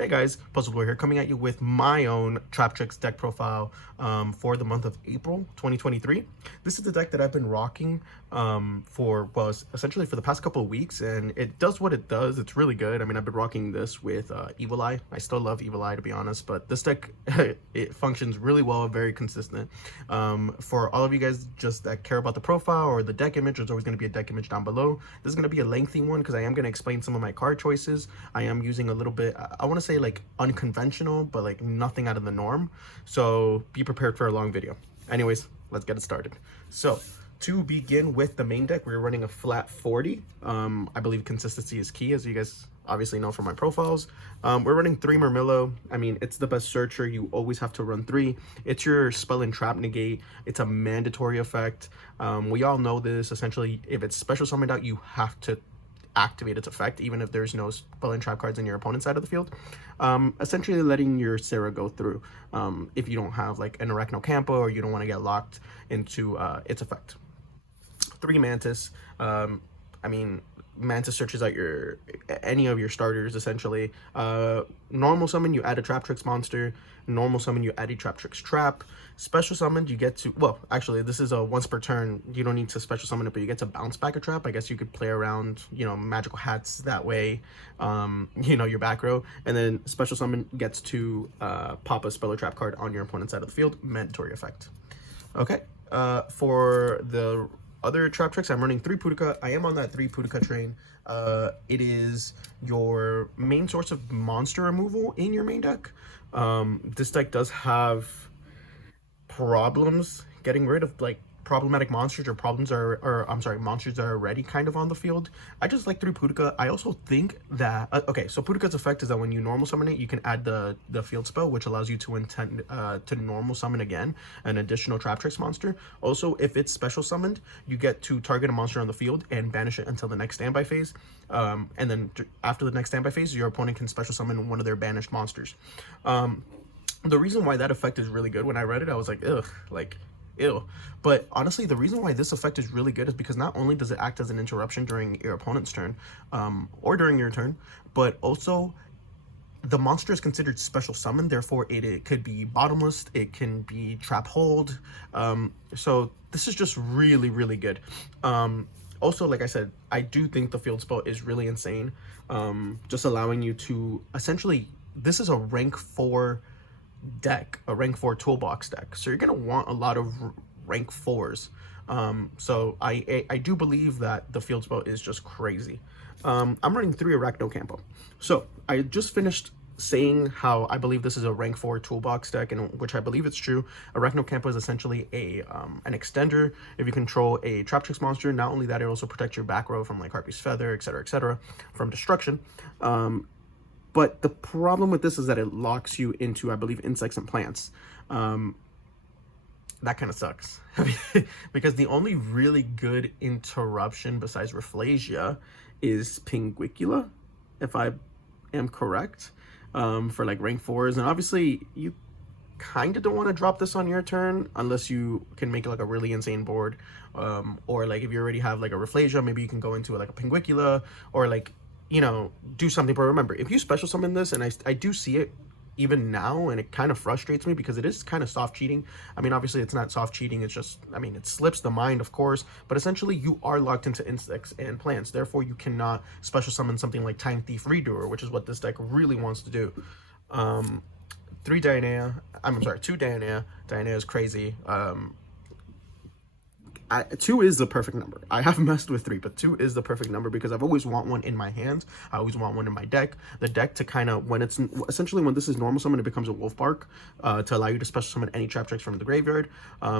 Hey guys, Puzzle Boy here, coming at you with my own Traptrix deck profile for the month of April 2023. This is the deck that I've been rocking essentially for the past couple of weeks, and it does what it does. It's really good. I mean, I've been rocking this with Evil Eye. I still love Evil Eye, to be honest, but this deck, it functions really well, very consistent. For all of you guys just that care about the profile or the deck image, there's always going to be a deck image down below. This is going to be a lengthy one because I am going to explain some of my card choices. I am using a little bit, I want to say like unconventional, but like nothing out of the norm. So be prepared for a long video. Anyways, let's get it started. So to begin with the main deck, we're running a flat 40. I believe consistency is key, as you guys obviously know from my profiles. We're running 3 Murmillo. I mean, it's the best searcher. You always have to run 3. It's your spell and trap negate. It's a mandatory effect. We all know this. Essentially, if it's special summoned out, you have to activate its effect, even if there's no spell and trap cards in your opponent's side of the field. Essentially letting your Sarah go through if you don't have like an Arachno Campo or you don't want to get locked into its effect. 3 Mantis. I mean, Mantis searches out any of your starters, essentially. Normal summon, you add a Traptrix monster. Normal summon, you add a Traptrix trap. Special summon, you get to, well, actually, this is a once per turn. You don't need to special summon it, but you get to bounce back a trap. I guess you could play around, you know, magical hats that way, you know, your back row. And then special summon gets to pop a spell or trap card on your opponent's side of the field. Mandatory effect. Okay, for the other Traptrix, I'm running 3 Pudica. I am on that 3 Pudica train. It is your main source of monster removal in your main deck. This deck does have problems getting rid of like problematic monsters or monsters that are already kind of on the field. I just like 3 Pudica. I also think that okay, so Pudica's effect is that when you normal summon it, you can add the field spell, which allows you to to normal summon again an additional Traptrix monster. Also, if it's special summoned, you get to target a monster on the field and banish it until the next standby phase. And then after the next standby phase, your opponent can special summon one of their banished monsters. The reason why that effect is really good, when I read it, I was like, ugh, like, ew. But honestly, the reason why this effect is really good is because not only does it act as an interruption during your opponent's turn, or during your turn, but also the monster is considered special summon, therefore it could be bottomless, it can be trap hold. So this is just really, really good. Also, like I said, I do think the field spell is really insane. Just allowing you to essentially, this is a rank 4 deck, a rank 4 toolbox deck, so you're gonna want a lot of rank 4s. So I do believe that the field spell is just crazy. I'm running 3 Arachno Campo. So I just finished saying how I believe this is a rank 4 toolbox deck, and which I believe it's true. Arachno Campo is essentially an extender. If you control a Traptrix monster, not only that, it also protects your back row from like Harpy's Feather, etc., from destruction. But the problem with this is that it locks you into, I believe, insects and plants. That kind of sucks. Because the only really good interruption besides Rafflesia is Pinguicula, if I am correct, for like rank 4s. And obviously, you kind of don't want to drop this on your turn unless you can make like a really insane board. Or like if you already have like a Rafflesia, maybe you can go into like a Pinguicula, or like, you know, do something. But remember, if you special summon this, and I do see it even now, and it kind of frustrates me because it is kind of soft cheating. I mean, obviously it's not soft cheating, it's just, I mean, it slips the mind, of course, but essentially you are locked into insects and plants, therefore you cannot special summon something like Time Thief Redoer, which is what this deck really wants to do. 2 Dianea. Dianea is crazy. 2 is the perfect number. I have messed with 3, but 2 is the perfect number because I've always want one in my hands. I always want one in my deck. The deck to kind of, when it's essentially, when this is normal summon, it becomes a wolf bark to allow you to special summon any Traptrix from the graveyard.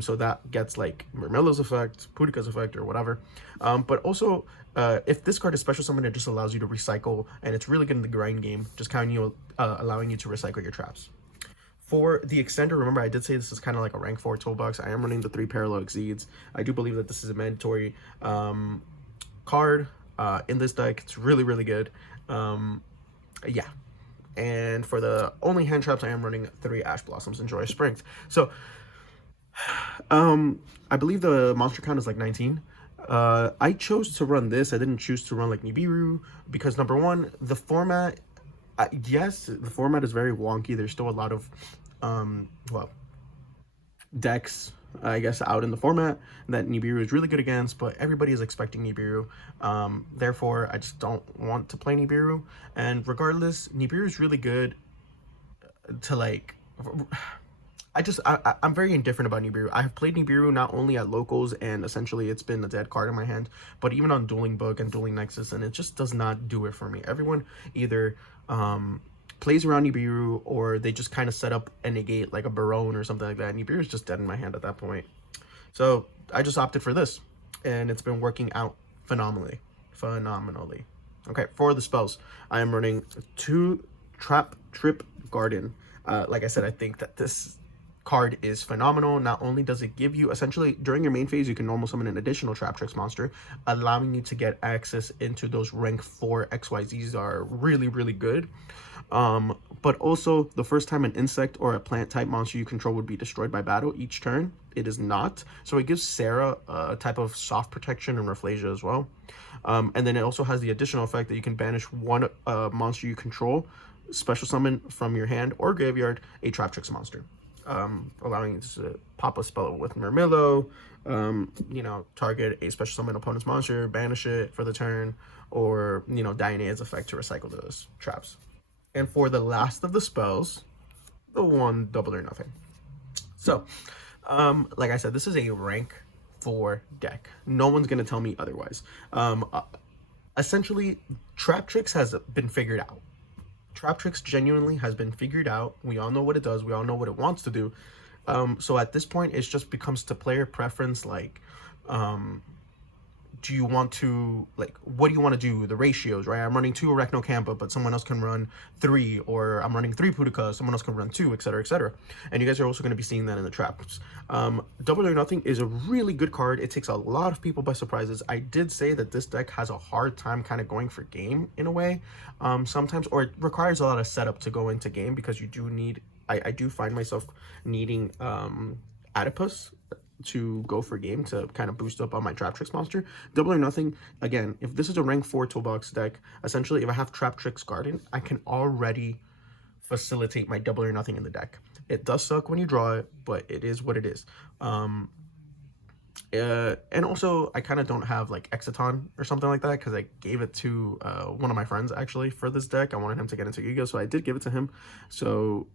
So that gets like Murmillo's effect, Pudica's effect, or whatever. But also, if this card is special summon, it just allows you to recycle, and it's really good in the grind game, just kind of allowing you to recycle your traps. For the extender, remember I did say this is kind of like a rank 4 toolbox. I am running the 3 Parallel Exceeds. I do believe that this is a mandatory card in this deck. It's really, really good. Yeah. And for the only hand traps, I am running 3 Ash Blossoms and Joyous Springs. So, I believe the monster count is like 19. I chose to run this. I didn't choose to run like Nibiru because, number one, the format Yes, the format is very wonky. There's still a lot of, well, decks, I guess, out in the format that Nibiru is really good against, but everybody is expecting Nibiru. Therefore, I just don't want to play Nibiru. And regardless, Nibiru is really good to like. I'm very indifferent about Nibiru. I have played Nibiru not only at locals and essentially it's been a dead card in my hand, but even on Dueling Book and Dueling Nexus, and it just does not do it for me. Everyone either plays around Nibiru or they just kind of set up a negate like a Barone or something like that. Nibiru is just dead in my hand at that point. So I just opted for this, and it's been working out phenomenally. Okay, for the spells, I am running 2 Traptrix Garden. Like I said, I think that this card is phenomenal. Not only does it give you, essentially during your main phase, you can normal summon an additional Traptrix monster, allowing you to get access into those rank 4 XYZs are really, really good. But also the first time an insect or a plant type monster you control would be destroyed by battle each turn, it is not. So it gives Sarah a type of soft protection and Rafflesia as well. And then it also has the additional effect that you can banish one monster you control, special summon from your hand or graveyard a Traptrix monster, allowing you to pop a spell with Murmillo, you know, target a special summon opponent's monster, banish it for the turn, or, you know, Diana's effect to recycle those traps. And for the last of the spells, the one Double or Nothing. So, like I said, this is a rank 4 deck. No one's going to tell me otherwise. Essentially, Traptrix has been figured out. Traptrix genuinely has been figured out. We all know what it does. We all know what it wants to do. So at this point, it just becomes to player preference, like, do you want to, like, what do you want to do? The ratios, right? I'm running 2 Arachnocampa, but someone else can run 3, or I'm running 3 Pudica, someone else can run 2, etc., etc. And you guys are also going to be seeing that in the traps. Double or Nothing is a really good card. It takes a lot of people by surprises. I did say that this deck has a hard time kind of going for game in a way, sometimes, or it requires a lot of setup to go into game, because you do need, I do find myself needing Adipus to go for game to kind of boost up on my Traptrix monster. Double or Nothing, again, if this is a rank 4 toolbox deck, essentially if I have Traptrix Garden, I can already facilitate my Double or Nothing in the deck. It does suck when you draw it, but it is what it is. And also I kind of don't have like Exciton or something like that, because I gave it to one of my friends actually for this deck. I wanted him to get into Yu-Gi-Oh, so I did give it to him. So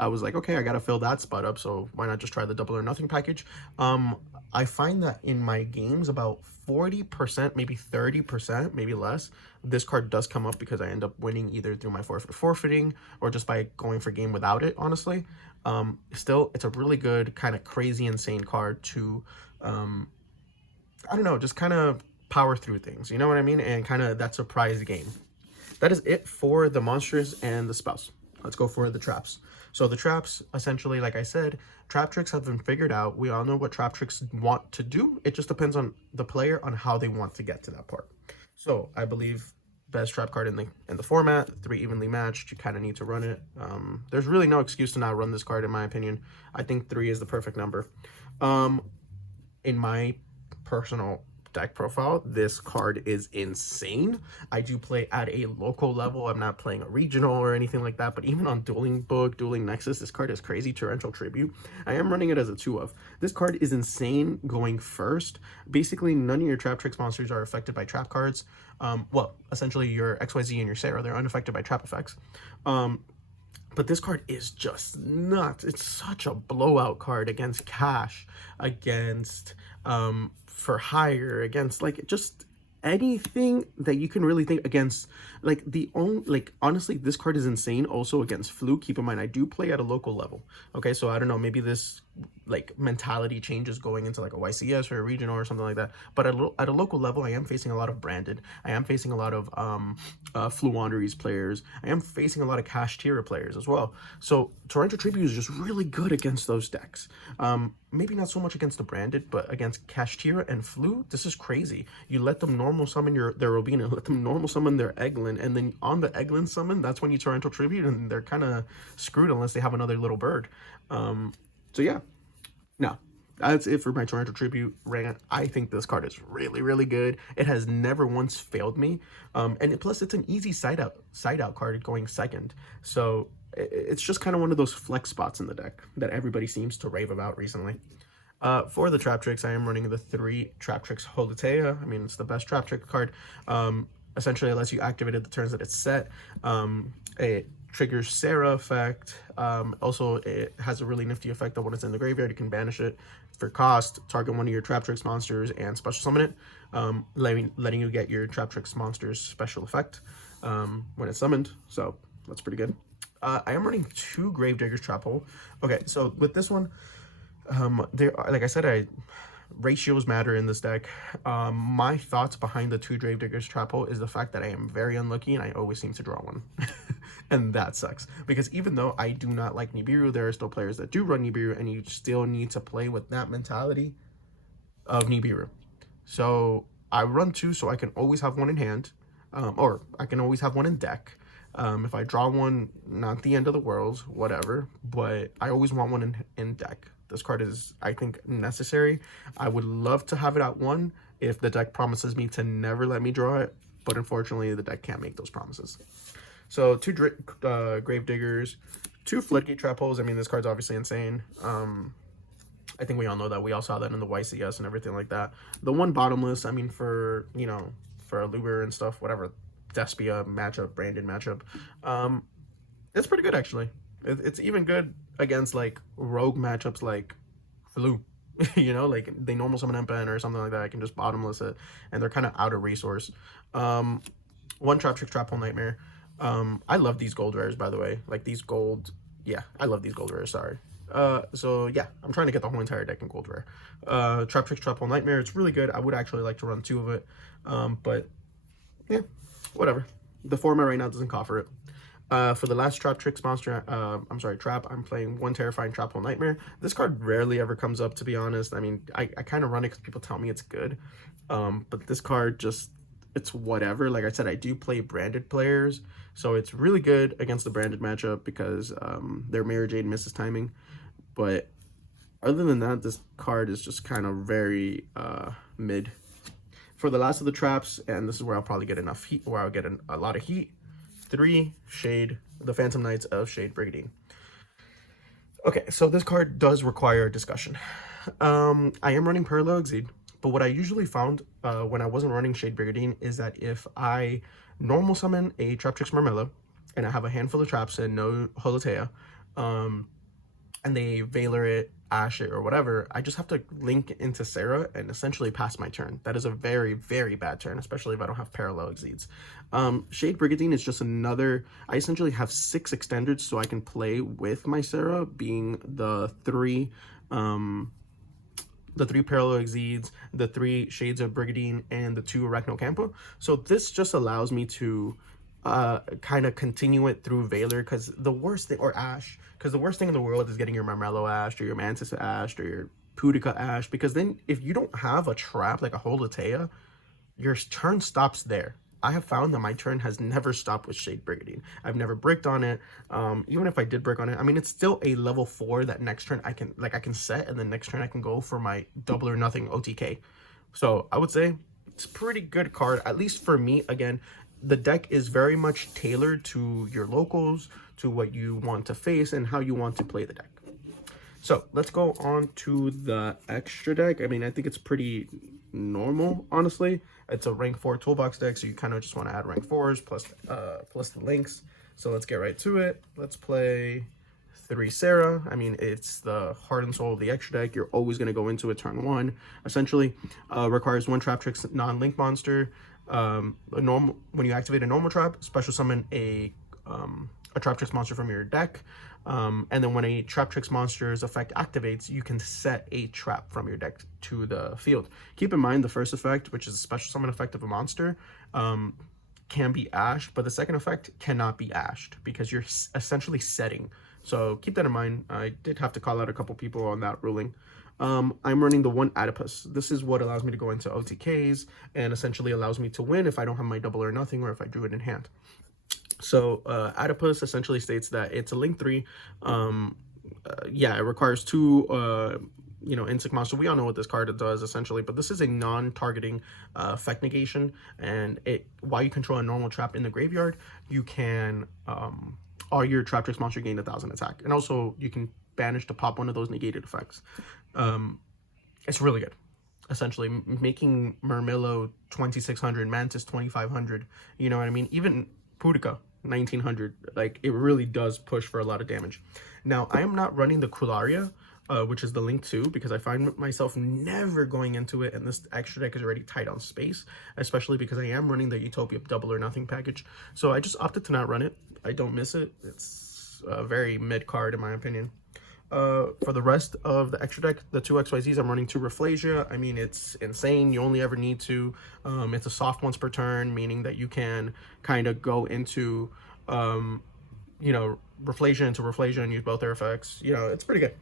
I was like, okay, I gotta fill that spot up, so why not just try the Double or Nothing package? I find that in my games, about 40%, maybe 30%, maybe less, this card does come up because I end up winning either through my forfeiting or just by going for game without it, honestly. Still, it's a really good, kind of crazy, insane card to, I don't know, just kind of power through things, you know what I mean? And kind of that surprise game. That is it for the monsters and the spells. Let's go for the traps. So the traps, essentially, like I said, Traptrix have been figured out. We all know what Traptrix want to do. It just depends on the player on how they want to get to that part. So I believe best trap card in the format, 3 evenly matched. You kind of need to run it. There's really no excuse to not run this card, in my opinion. I think 3 is the perfect number. In my personal deck profile, this card is insane. I do play at a local level. I'm not playing a regional or anything like that, but even on Dueling Book, Dueling Nexus, this card is crazy. Torrential Tribute, I am running it as a 2 of. This card is insane going first. Basically, none of your Traptrix monsters are affected by trap cards. Well, essentially your XYZ and your Sarah, they're unaffected by trap effects. But this card is just nuts. It's such a blowout card against cash, against for hire, against like just anything that you can really think, against like the only, like, honestly, this card is insane also against fluke. Keep in mind, I do play at a local level, okay? So I don't know, maybe this like mentality changes going into like a YCS or a regional or something like that, but at a local level, I am facing a lot of branded, I am facing a lot of Fluanderies players, I am facing a lot of Cash Tira players as well. So Torrential Tribute is just really good against those decks. Maybe not so much against the branded, but against Cash Tira and Flu, this is crazy. You let them normal summon their Robina, let them normal summon their Eglin, and then on the Eglin summon, that's when you Torrential Tribute, and they're kind of screwed unless they have another little bird. So yeah. Now, that's it for my Toronto Tribute rant. I think this card is really, really good. It has never once failed me. Plus it's an easy side out card going second. So it's just kind of one of those flex spots in the deck that everybody seems to rave about recently. For the Traptrix, I am running the 3 Traptrix Holotea. I mean, it's the best Traptrix card. Essentially, it lets you activate it the turns that it's set. It triggers Sarah effect. Also, it has a really nifty effect that when it's in the graveyard, you can banish it for cost, target one of your Traptrix monsters, and special summon it, letting you get your Traptrix monster's special effect when it's summoned. So that's pretty good. I am running 2 Gravediggers Trap Hole. Okay, so with this one, there are, like I said, ratios matter in this deck. My thoughts behind the 2 Gravediggers Trap Hole is the fact that I am very unlucky and I always seem to draw one. And that sucks, because even though I do not like Nibiru, there are still players that do run Nibiru, and you still need to play with that mentality of Nibiru. So I run 2 so I can always have one in hand, or I can always have one in deck. If I draw one, not the end of the world, whatever, but I always want one in deck. This card is, I think, necessary. I would love to have it at 1 if the deck promises me to never let me draw it, but unfortunately the deck can't make those promises. So 2 Gravediggers, 2 Floodgate Trap Holes. I mean, this card's obviously insane. I think we all know that. We all saw that in the YCS and everything like that. The 1 Bottomless, I mean, for, you know, for a Luger and stuff, whatever, Despia matchup, Brandon matchup, it's pretty good, actually. It's even good against, like, rogue matchups like Flu. You know, like, they normal summon Empen or something like that. I can just Bottomless it, and they're kind of out of resource. 1 Traptrix Trap Hole Nightmare. I love these gold rares, by the way. Like, these gold, yeah, I love these gold rares, sorry. So yeah, I'm trying to get the whole entire deck in gold rare. Traptrix Trap Hole Nightmare, it's really good. I would actually like to run 2 of it, but yeah, whatever. The format right now doesn't call for it. For the last Traptrix monster, trap, I'm playing 1 Terrifying Trap Hole Nightmare. This card rarely ever comes up, to be honest. I mean, I kind of run it because people tell me it's good, but this card just, it's whatever. Like I said, I do play branded players, so it's really good against the branded matchup because their Mirror Jade misses timing. But other than that, this card is just kind of very mid. For the last of the traps, and this is where I'll probably get enough heat, where I'll get a lot of heat, 3 Shade, the Phantom Knights of Shade Brigandine. Okay, so this card does require discussion. I am running Parallel Exceed, but what I usually found when I wasn't running Shade Brigandine is that if I normal summon a Traptrix Marmelo, and I have a handful of traps and no Holotea, and they Veiler it, Ash it, or whatever, I just have to link into Sarah and essentially pass my turn. That is a very, very bad turn, especially if I don't have Parallel Exceeds. Shade Brigandine is just another, I essentially have 6 extenders so I can play with my Sarah, being the 3 Parallel Exceeds, the 3 Shades of Brigandine, and the 2 Arachnocampa. So this just allows me to kind of continue it through Veiler, because the worst thing, or Ash, because the worst thing in the world is getting your Marmelo Ash, or your Mantis Ash, or your Pudica Ash, because then if you don't have a trap like a Holotea, your turn stops there. I have found that my turn has never stopped with Shade Brigandine. I've never bricked on it. Even if I did brick on it, I mean, it's still a level 4 that next turn I can set, and then next turn I can go for my double or nothing OTK. So I would say it's a pretty good card, at least for me. Again, the deck is very much tailored to your locals, to what you want to face, and how you want to play the deck. So let's go on to the extra deck. I mean, I think it's pretty normal, honestly. It's a rank 4 toolbox deck, so you kind of just want to add rank 4s plus the links. So let's get right to it. Let's play 3 Sarah. I mean, it's the heart and soul of the extra deck. You're always going to go into it turn 1. Essentially, requires 1 Traptrix non-link monster. When you activate a normal trap, special summon a Traptrix monster from your deck, and then when a Traptrix monster's effect activates, you can set a trap from your deck to the field. Keep in mind the first effect, which is a special summon effect of a monster, can be ashed, but the second effect cannot be ashed because you're essentially setting. So keep that in mind. I did have to call out a couple people on that ruling. I'm running the 1 Adipus. This is what allows me to go into OTKs and essentially allows me to win if I don't have my double or nothing, or if I drew it in hand. So Adipus essentially states that it's a link 3. Yeah, it requires 2 you know, insect monster. We all know what this card does essentially, but this is a non-targeting effect negation, and while you control a normal trap in the graveyard, you can all your Traptrix monster gain 1,000 attack, and also you can banish to pop one of those negated effects. It's really good. Essentially making Murmillo 2,600, Mantis 2,500, you know what I mean? Even Pudica 1,900, like it really does push for a lot of damage. Now I am not running the Cularia, which is the Link 2, because I find myself never going into it, and this extra deck is already tight on space, especially because I am running the Utopia Double or Nothing package. So I just opted to not run it. I don't miss it. It's a very mid card in my opinion. For the rest of the extra deck, the 2 XYZs, I'm running 2 Rafflesia. I mean, it's insane. You only ever need 2. It's a soft once per turn, meaning that you can kind of go into, you know, Rafflesia into Rafflesia and use both their effects. You know, it's pretty good.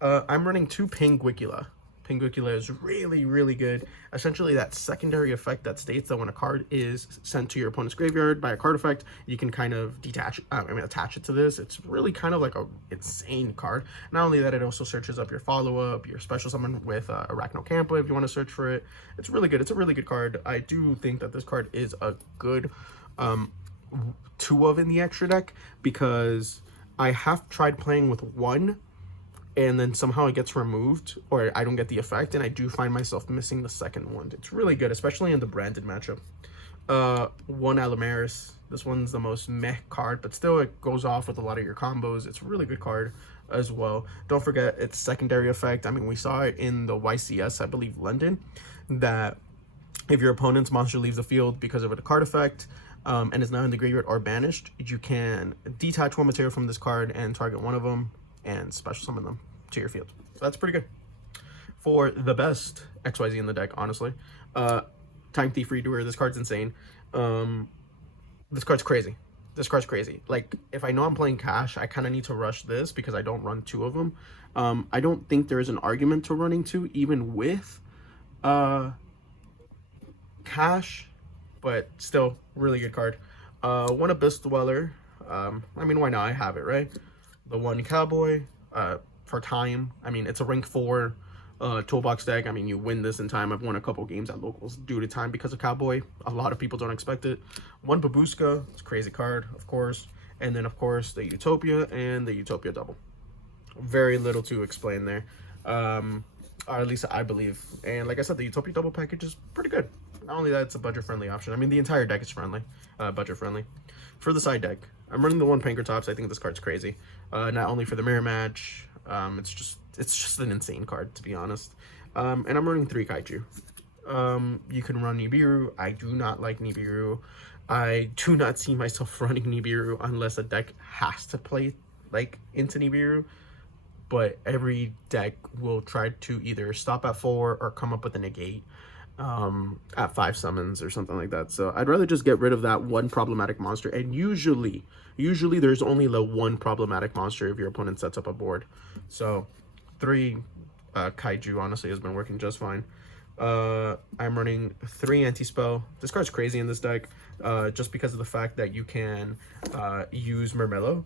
I'm running 2 Pinguicula. Pinguicula is really, really good. Essentially, that secondary effect that states that when a card is sent to your opponent's graveyard by a card effect, you can kind of attach it to this. It's really kind of like a insane card. Not only that, it also searches up your follow-up, your special summon with Arachnocampa if you want to search for it. It's really good. It's a really good card. I do think that this card is a good 2 of in the extra deck, because I have tried playing with 1, and then somehow it gets removed, or I don't get the effect, and I do find myself missing the second one. It's really good, especially in the branded matchup. 1 Alamaris. This one's the most meh card, but still it goes off with a lot of your combos. It's a really good card as well. Don't forget its secondary effect. I mean, we saw it in the YCS, I believe London, that if your opponent's monster leaves the field because of a card effect, and is now in the graveyard or banished, you can detach 1 material from this card and target one of them and special summon them to your field. So that's pretty good. For the best XYZ in the deck, honestly, Time Thief Redoer, this card's insane. This card's crazy. This card's crazy. Like, if I know I'm playing cash, I kind of need to rush this because I don't run 2 of them. I don't think there is an argument to running 2 even with cash, but still, really good card. 1 Abyss Dweller. I mean, why not? I have it, right? The 1 Cowboy for time. I mean, it's a rank 4 toolbox deck. I mean, you win this in time. I've won a couple games at locals due to time because of Cowboy. A lot of people don't expect it. 1 Babushka. It's a crazy card, of course. And then, of course, the Utopia and the Utopia Double. Very little to explain there. Or at least I believe. And like I said, the Utopia Double package is pretty good. Not only that, it's a budget-friendly option. I mean, the entire deck is friendly, budget-friendly. For the side deck, I'm running the 1 Pankratops. I think this card's crazy. Not only for the mirror match, it's just an insane card, to be honest. And I'm running 3 Kaiju. You can run Nibiru. I do not like Nibiru. I do not see myself running Nibiru unless a deck has to play like into Nibiru. But every deck will try to either stop at 4 or come up with a negate at 5 summons or something like that. So I'd rather just get rid of that 1 problematic monster, and usually there's only the 1 problematic monster if your opponent sets up a board. So 3 Kaiju honestly has been working just fine. I'm running 3 anti-spell. This card's crazy in this deck, just because of the fact that you can use Murmillo.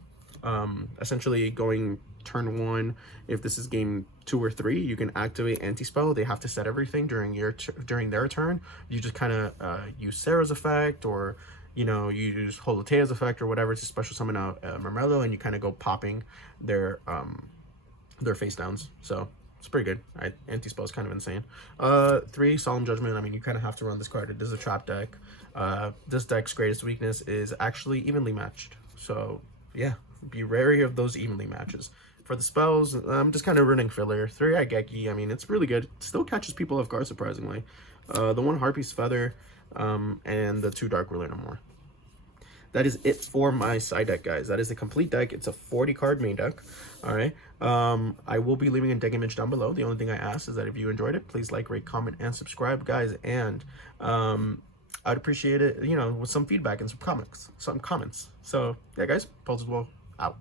Essentially going turn 1, if this is game 2 or 3, you can activate anti-spell. They have to set everything during their turn. You just kind of use Sarah's effect, or you know, you use Holotea's effect or whatever to special summon out Murmillo, and you kind of go popping their face downs. So it's pretty good. Anti-spell is kind of insane. 3 Solemn Judgment. I mean, you kind of have to run this card. It is a trap deck. This deck's greatest weakness is actually evenly matched. So yeah, be wary of those evenly matches. For the spells, I'm just kind of running filler. 3 Ageki, I mean, it's really good. It still catches people off guard, surprisingly. The 1 Harpy's Feather, and the 2 Dark Ruler no more. That is it for my side deck, guys. That is a complete deck. It's a 40-card main deck. All right. I will be leaving a deck image down below. The only thing I ask is that if you enjoyed it, please like, rate, comment, and subscribe, guys. And I'd appreciate it, you know, with some feedback and some comments. So yeah, guys, Pulse as well out.